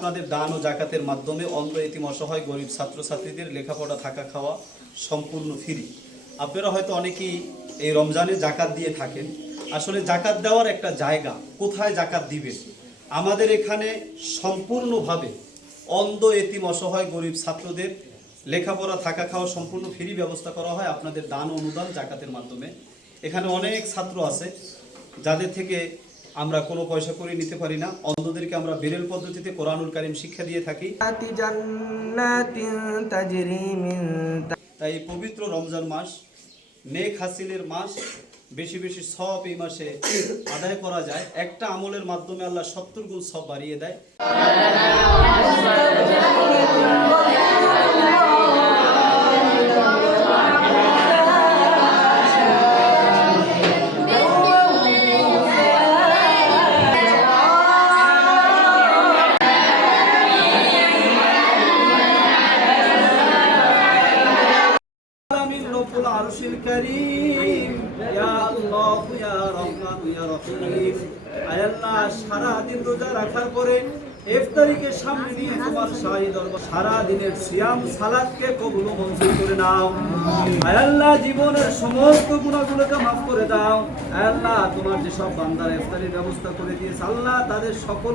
আপনাদের দান ও জাকাতের মাধ্যমে অন্ধ, এতিম, অসহায়, গরিব ছাত্রছাত্রীদের লেখাপড়া, থাকা খাওয়া সম্পূর্ণ ফ্রি। আপনারা হয়তো অনেকেই এই রমজানে জাকাত দিয়ে থাকেন। আসলে জাকাত দেওয়ার একটা জায়গা, কোথায় জাকাত দিবেন? আমাদের এখানে সম্পূর্ণভাবে অন্ধ, এতিম, অসহায়, গরিব ছাত্রদের লেখাপড়া, থাকা খাওয়া সম্পূর্ণ ফ্রি ব্যবস্থা করা হয় আপনাদের দান অনুদান জাকাতের মাধ্যমে। এখানে অনেক ছাত্র আছে, যাদের থেকে আমরা কোনো পয়সা করে নিতে পারি না। অন্ধদেরকে আমরা বিরল পদ্ধতিতে কোরআনুল কারিম শিক্ষা দিয়ে থাকি। তাই পবিত্র রমজান মাস নেক হাসিলের মাস বেশি বেশি সব এই মাসে আদায় করা যায়। একটা আমলের মাধ্যমে আল্লাহ সত্তর গুণ সব বাড়িয়ে দেয়। আরশিল কারীম। ইয়া আল্লাহ, ইয়া রহমান, ইয়া রহিম। আয় আল্লাহ সারা দিন রোজা রাখার পরে ইফতারিকে সামনে নিয়ে তোমার দরবার সারা দিনের সিয়াম কবুল মঞ্জুর করে নাও। আয় আল্লাহ, জীবনের সমস্ত গুনাহগুলোকে মাফ করে দাও। আয় আল্লাহ, তোমার যেসব বান্দার ইফতারির ব্যবস্থা করে দিয়েছে, আল্লাহ তাদের সকল